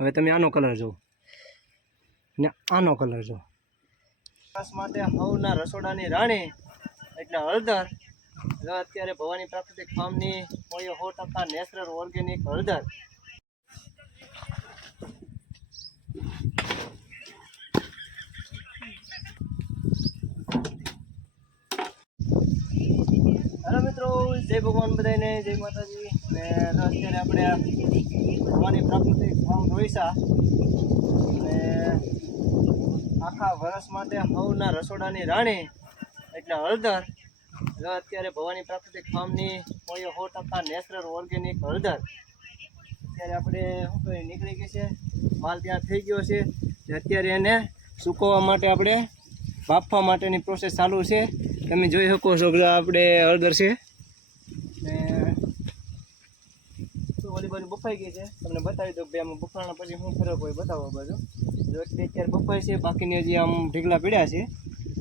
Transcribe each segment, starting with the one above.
હવે તમે આનો કલર જો ને આનો કલર જો. ખાસ માટે હવના રસોડાની રાણી એટલે હળદર. અત્યારે ભવાની પ્રાકૃતિક ફાર્મની 100% નેચરલ ઓર્ગેનિક હળદર. હેલો મિત્રો, જય ભગવાન બધાને, જય માતાજી. ને અત્યારે આપણે ભવાની પ્રાકૃતિક ફાર્મ રોઈસા અને આખા વર્ષ માટે હવના રસોડાની રાણી એટલે હળદર. અત્યારે ભવાની પ્રાકૃતિક ફાર્મની 100% નેચરલ ઓર્ગેનિક હળદર અત્યારે આપણે શું કહી નીકળી ગઈ છે. માલ તૈયાર થઈ ગયો છે. અત્યારે એને સૂકવવા માટે આપણે બાફવા માટેની પ્રોસેસ ચાલુ છે. તમે જોઈ શકો છો કે આપણે હળદર છે ને ઓલી બાજુ બફાઈ ગઈ છે. તમને બતાવી દઉં બે આમાં બફાણા પછી શું ફરક હોય બતાવો બાજુ. જો એટલે અત્યારે બફાઈ છે, બાકીની હજી આમ ઢીકલા પીડ્યા છે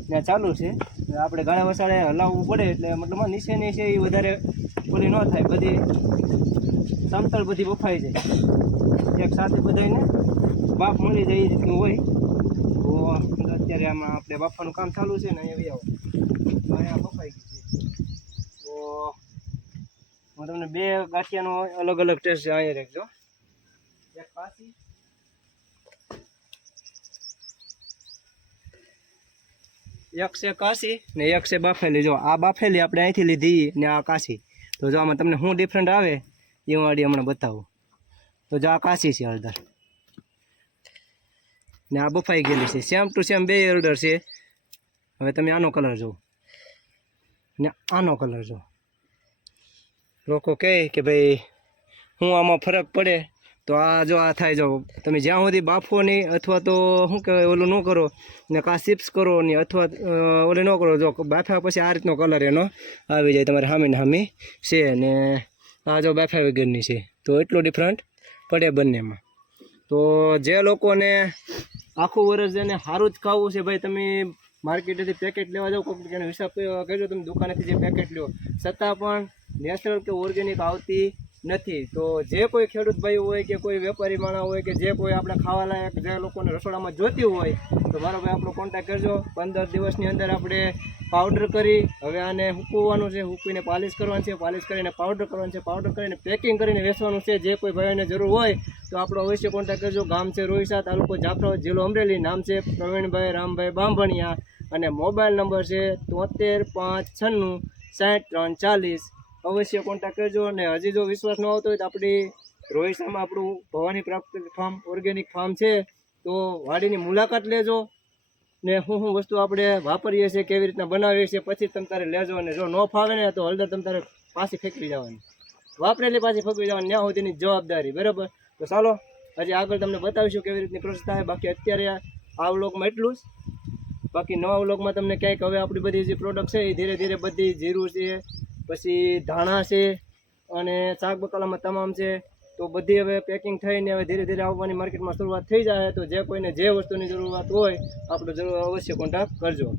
ત્યાં ચાલુ છે. આપણે ઘણા વસાડે હલાવવું પડે એટલે મતલબ નીચેની છે એ વધારે ઓલી ન થાય, બધી સમતલ બધી બફાઈ જાય એક સાથે બધાને બાફ મળી જાય એ રીતનું હોય. તો અત્યારે આમાં આપણે બાફવાનું કામ ચાલુ છે ને અહીંયા આવો અહીંયા બફાઈ ગઈ છે. તો હું તમને બે ગાંઠિયાનો અલગ અલગ ટેસ્ટ છે અહીંયા રાખજો. એક કાશી એક છે કાશી ને એક છે બાફેલી. જો આ બાફેલી આપણે અહીંથી લીધી ને આ કાશી. તો જો આમાં તમને શું ડિફરન્ટ આવે એ હું આડી હમણાં બતાવું. તો જો આ કાશી છે હળદર ને આ બફાઈ ગયેલી છે. સેમ ટુ સેમ બે હળદર છે. હવે તમે આનો કલર જો ને આનો કલર જો. લોકો કહે કે ભાઈ હું આમાં ફરક પડે તો આ જો આ થાય. જો તમે જ્યાં સુધી બાફો નહીં અથવા તો શું કહેવાય ઓલું ન કરો ને કાં ચિપ્સ કરો નહીં અથવા ઓલે ન કરો, જો બાફ્યા પછી આ રીતનો કલર એનો આવી જાય તમારે સામે ને સામે છે. ને આ જો બાફ્યા વગરની છે તો એટલો ડિફરન્ટ પડે બંનેમાં. તો જે લોકોને આખું વર્ષ જેને સારું જ ખાવું છે ભાઈ, તમે માર્કેટેથી પેકેટ લેવા જાઓ કોઈક એનો હિસાબ કરજો તમે દુકાનેથી જે પેકેટ લો છતાં પણ નેચરલ કે ઓર્ગેનિક આવતી નથી. તો જે કોઈ ખેડૂત ભાઈ હોય કે કોઈ વેપારી માણસ હોય કે જે કોઈ આપણે ખાવા લાયક જે લોકોને રસોડામાં જોતી હોય તો મારો ભાઈ આપણો કોન્ટેક્ટ કરજો. 15 દિવસની અંદર આપણે પાવડર કરી હવે આને સૂકવવાનું છે, સૂકવીને પાલિશ કરવાનું છે, પાલિશ કરીને પાવડર કરવાનું છે, પાવડર કરીને પેકિંગ કરીને વેચવાનું છે. જે કોઈ ભાઈઓને જરૂર હોય તો આપણો અવશ્ય કોન્ટેક્ટ કરજો. ગામ છે રોઈસા, તાલુકો જાફરાબાદ, જિલ્લો અમરેલી. નામ છે પ્રવીણભાઈ રામભાઈ બાંભણિયા અને મોબાઈલ નંબર છે 73 596 63 40. અવશ્ય કોન્ટેક્ટ કરજો. અને હજી જો વિશ્વાસ ન આવતો હોય તો આપણી રોઈસામાં આપણું ભવાની પ્રાકૃતિક ફાર્મ ઓર્ગેનિક ફાર્મ છે તો વાડીની મુલાકાત લેજો ને શું વસ્તુ આપણે વાપરીએ છીએ કેવી રીતના બનાવીએ છીએ પછી તમે તારે લેજો. અને જો ન ફાવે ને તો હળદર તમે તારે પાછી ફેંકવી જવાની, વાપરેલી પાછી ફેંકવી જવાની, ત્યાં સુધીની જવાબદારી. બરાબર. તો ચાલો હજી આગળ તમને બતાવીશું કેવી રીતની પ્રોસેસ થાય. બાકી અત્યારે આ વ્લોગમાં એટલું જ. બાકી નવા વ્લોગમાં તમને ક્યાંક હવે આપણી બધી જે પ્રોડક્ટ છે એ ધીરે ધીરે બધી જીરું છે પછી ધાણા છે અને શાક બકાલામાં તમામ છે તો બધી હવે પેકિંગ થઈને હવે ધીરે ધીરે આવવાની માર્કેટમાં શરૂઆત થઈ જાય. તો જે કોઈને જે વસ્તુની જરૂરિયાત હોય આપણે જરૂર અવશ્ય કોન્ટેક્ટ કરજો.